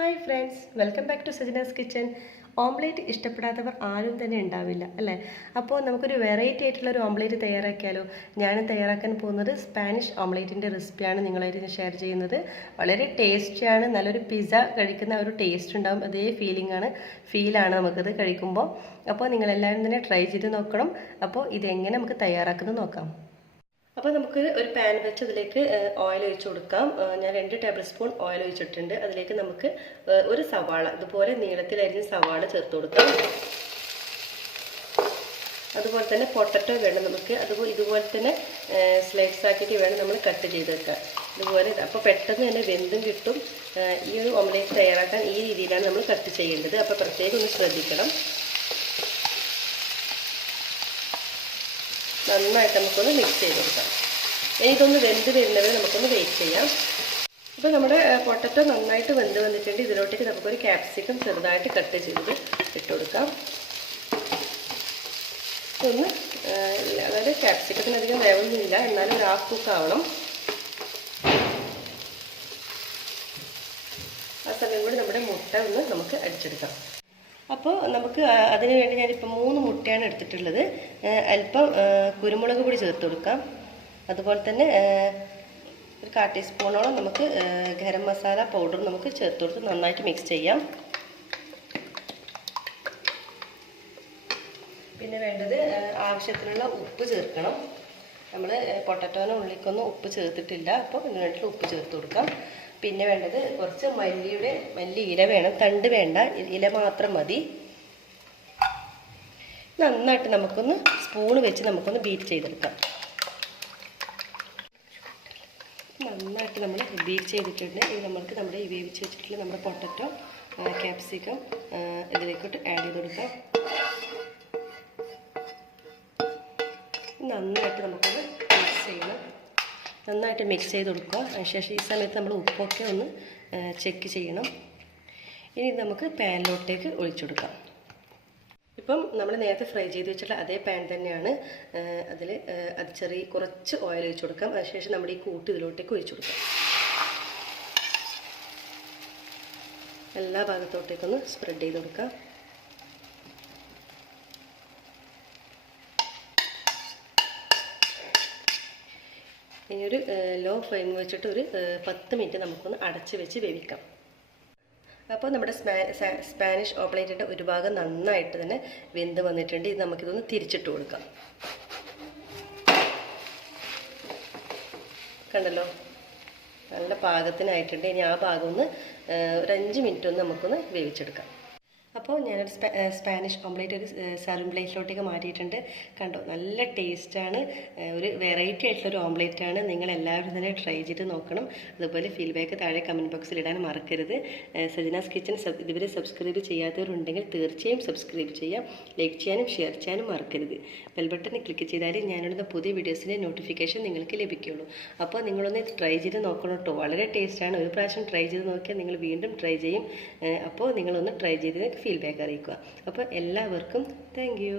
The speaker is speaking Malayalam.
Hi friends, welcome back to Sajana's kitchen. Omelette ഇഷ്ടപ്പെടാത്തവർ ആരും തന്നെ ഉണ്ടാവില്ല അല്ലേ? അപ്പോൾ നമുക്കൊരു വെറൈറ്റി ആയിട്ടുള്ള ഒരു ഓംലേറ്റ് തയ്യാറാക്കിയാലോ? ഞാൻ തയ്യാറാക്കാൻ പോകുന്നത് സ്പാനിഷ് ഓംലേറ്റിൻ്റെ റെസിപ്പിയാണ് നിങ്ങളായിട്ട് ഷെയർ ചെയ്യുന്നത്. വളരെ ടേസ്റ്റിയാണ്, നല്ലൊരു പിസ്സ കഴിക്കുന്ന ഒരു ടേസ്റ്റ് ഉണ്ടാകും, അതേ ഫീലാണ് നമുക്കത് കഴിക്കുമ്പോൾ. അപ്പോൾ നിങ്ങളെല്ലാവരും തന്നെ ട്രൈ ചെയ്ത് നോക്കണം. അപ്പോൾ ഇതെങ്ങനെ നമുക്ക് തയ്യാറാക്കുന്നത് നോക്കാം. അപ്പോൾ നമുക്ക് ഒരു പാൻ വെച്ച് അതിലേക്ക് ഓയിൽ ഒഴിച്ചു കൊടുക്കാം. ഞാൻ 2 ടേബിൾ സ്പൂൺ ഓയിൽ ഒഴിച്ചിട്ടുണ്ട്. അതിലേക്ക് നമുക്ക് ഒരു സവാള, ഇതുപോലെ നീളത്തിലരിഞ്ഞ സവാള ചേർത്ത് കൊടുക്കാം. അതുപോലെ തന്നെ പൊട്ടറ്റോ വേണം നമുക്ക്, ഇതുപോലെ തന്നെ സ്ലൈസ് ആക്കിയിട്ട് വേണം നമ്മൾ കട്ട് ചെയ്ത് വെക്കാൻ. ഇതുപോലെ അപ്പോൾ പെട്ടെന്ന് തന്നെ വെന്തും കിട്ടും. ഈ ഒരു ഓംലേറ്റ് തയ്യാറാക്കാൻ ഈ രീതിയിലാണ് നമ്മൾ കട്ട് ചെയ്യേണ്ടത്. അപ്പോൾ പ്രത്യേകം ഒന്ന് ശ്രദ്ധിക്കണം. നന്നായിട്ട് നമുക്കൊന്ന് മിക്സ് ചെയ്ത് കൊടുക്കാം. ഇനി ഇതൊന്ന് വെന്ത് വരുന്നവരെ നമുക്കൊന്ന് വെയിറ്റ് ചെയ്യാം. ഇപ്പോൾ നമ്മുടെ പൊട്ടറ്റോ നന്നായിട്ട് വെന്ത് വന്നിട്ടുണ്ട്. ഇതിലോട്ടേക്ക് നമുക്കൊരു ക്യാപ്സിക്കം ചെറുതായിട്ട് കട്ട് ചെയ്ത് ഇട്ട് കൊടുക്കാം. ഇതൊന്ന് അതായത് ക്യാപ്സിക്കത്തിന് അധികം വേവൊന്നുമില്ല, എന്നാലും ഒരു ഹാഫ് കുക്ക് ആവണം. ആ സമയം കൂടി നമ്മുടെ മുട്ട ഒന്ന് നമുക്ക് അടിച്ചെടുക്കാം. അപ്പോൾ നമുക്ക് അതിന് വേണ്ടി ഞാനിപ്പോൾ 3 മുട്ടയാണ് എടുത്തിട്ടുള്ളത്. അല്പം കുരുമുളക് പൊടി ചേർത്ത് കൊടുക്കാം. അതുപോലെ തന്നെ ഒരു 1/4 ടീസ്പൂണോളം നമുക്ക് ഗരം മസാല പൗഡർ നമുക്ക് ചേർത്ത് കൊടുത്ത് നന്നായിട്ട് മിക്സ് ചെയ്യാം. പിന്നെ വേണ്ടത് ആവശ്യത്തിനുള്ള ഉപ്പ് ചേർക്കണം. നമ്മൾ പൊട്ടറ്റോനും ഉള്ളിക്കൊന്നും ഉപ്പ് ചേർത്തിട്ടില്ല, അപ്പോൾ ഇതിന് വേണ്ടിയിട്ട് ഉപ്പ് ചേർത്ത് കൊടുക്കാം. പിന്നെ വേണ്ടത് കുറച്ച് മല്ലി ഇല വേണം, തണ്ട് വേണ്ട, ഇല മാത്രം മതി. നന്നായിട്ട് നമുക്കൊന്ന് സ്പൂണ് വെച്ച് നമുക്കൊന്ന് ബീറ്റ് ചെയ്തെടുക്കാം. നന്നായിട്ട് നമ്മൾ ബീറ്റ് ചെയ്തിട്ടുണ്ട്. ഇത് നമുക്ക് നമ്മുടെ വേവിച്ച് വെച്ചിട്ടുള്ള നമ്മുടെ പൊട്ടറ്റോ ക്യാപ്സിക്കം ഇതിലേക്കോട്ട് ആഡ് ചെയ്ത് കൊടുക്കാം. നന്നായിട്ട് നമുക്കൊന്ന് മിക്സ് ചെയ്യണം. നന്നായിട്ട് മിക്സ് ചെയ്ത് കൊടുക്കുക. അതിനുശേഷം ഈ സമയത്ത് നമ്മൾ ഉപ്പൊക്കെ ഒന്ന് ചെക്ക് ചെയ്യണം. ഇനി നമുക്ക് പാനിലോട്ടേക്ക് ഒഴിച്ചു കൊടുക്കാം. ഇപ്പം നമ്മൾ നേരത്തെ ഫ്രൈ ചെയ്ത് വെച്ചിട്ടുള്ള അതേ പാൻ തന്നെയാണ്. അതിൽ കുറച്ച് ഓയിൽ ഒഴിച്ചു കൊടുക്കാം. അതിനുശേഷം നമ്മുടെ ഈ കൂട്ട് ഇതിലോട്ടേക്ക് ഒഴിച്ചു കൊടുക്കാം. എല്ലാ ഭാഗത്തോട്ടേക്കൊന്ന് സ്പ്രെഡ് ചെയ്ത് കൊടുക്കാം. ഇനി ഒരു ലോ ഫ്ലെയിം വെച്ചിട്ട് ഒരു 10 മിനിറ്റ് നമുക്കൊന്ന് അടച്ച് വെച്ച് വേവിക്കാം. അപ്പോൾ നമ്മുടെ സ്പാനിഷ് ഓംലേറ്റിൻ്റെ ഒരു ഭാഗം നന്നായിട്ട് തന്നെ വെന്ത് വന്നിട്ടുണ്ട്. ഇത് നമുക്കിതൊന്ന് തിരിച്ചിട്ട് കൊടുക്കാം. കണ്ടല്ലോ, നല്ല പാകത്തിനായിട്ടുണ്ട്. ഇനി ആ ഭാഗം ഒന്ന് ഒരു 5 മിനിറ്റ് ഒന്ന് നമുക്കൊന്ന് വേവിച്ചെടുക്കാം. അപ്പോൾ ഞാനൊരു സ്പാനിഷ് ഓംലേറ്റ് ഒരു സർവിംഗ് പ്ലേറ്റിലോട്ടേക്ക് മാറ്റിയിട്ടുണ്ട്. കണ്ടോ, നല്ല ടേസ്റ്റാണ്. ഒരു വെറൈറ്റി ആയിട്ടുള്ളൊരു ഓംലേറ്റാണ്. നിങ്ങളെല്ലാവരും തന്നെ ട്രൈ ചെയ്ത് നോക്കണം. അതുപോലെ ഫീഡ്ബാക്ക് താഴെ കമൻറ്റ് ബോക്സിൽ ഇടാൻ മറക്കരുത്. സജനാസ് കിച്ചൻ ഇതുവരെ സബ്സ്ക്രൈബ് ചെയ്യാത്തവരുണ്ടെങ്കിൽ തീർച്ചയായും സബ്സ്ക്രൈബ് ചെയ്യാം. ലൈക്ക് ചെയ്യാനും ഷെയർ ചെയ്യാനും മറക്കരുത്. ബെൽ ബട്ടൺ ക്ലിക്ക് ചെയ്താൽ ഞാനിടുന്ന പുതിയ വീഡിയോസിൻ്റെ നോട്ടിഫിക്കേഷൻ നിങ്ങൾക്ക് ലഭിക്കുകയുള്ളൂ. അപ്പോൾ നിങ്ങളൊന്ന് ട്രൈ ചെയ്ത് നോക്കണം കേട്ടോ. വളരെ ടേസ്റ്റാണ്. ഒരു പ്രാവശ്യം ട്രൈ ചെയ്ത് നോക്കിയാൽ നിങ്ങൾ വീണ്ടും ട്രൈ ചെയ്യും. അപ്പോൾ നിങ്ങളൊന്ന് ട്രൈ ചെയ്ത് ഫീഡ്ബാക്ക് അറിയിക്കുക. അപ്പോൾ എല്ലാവർക്കും താങ്ക് യു.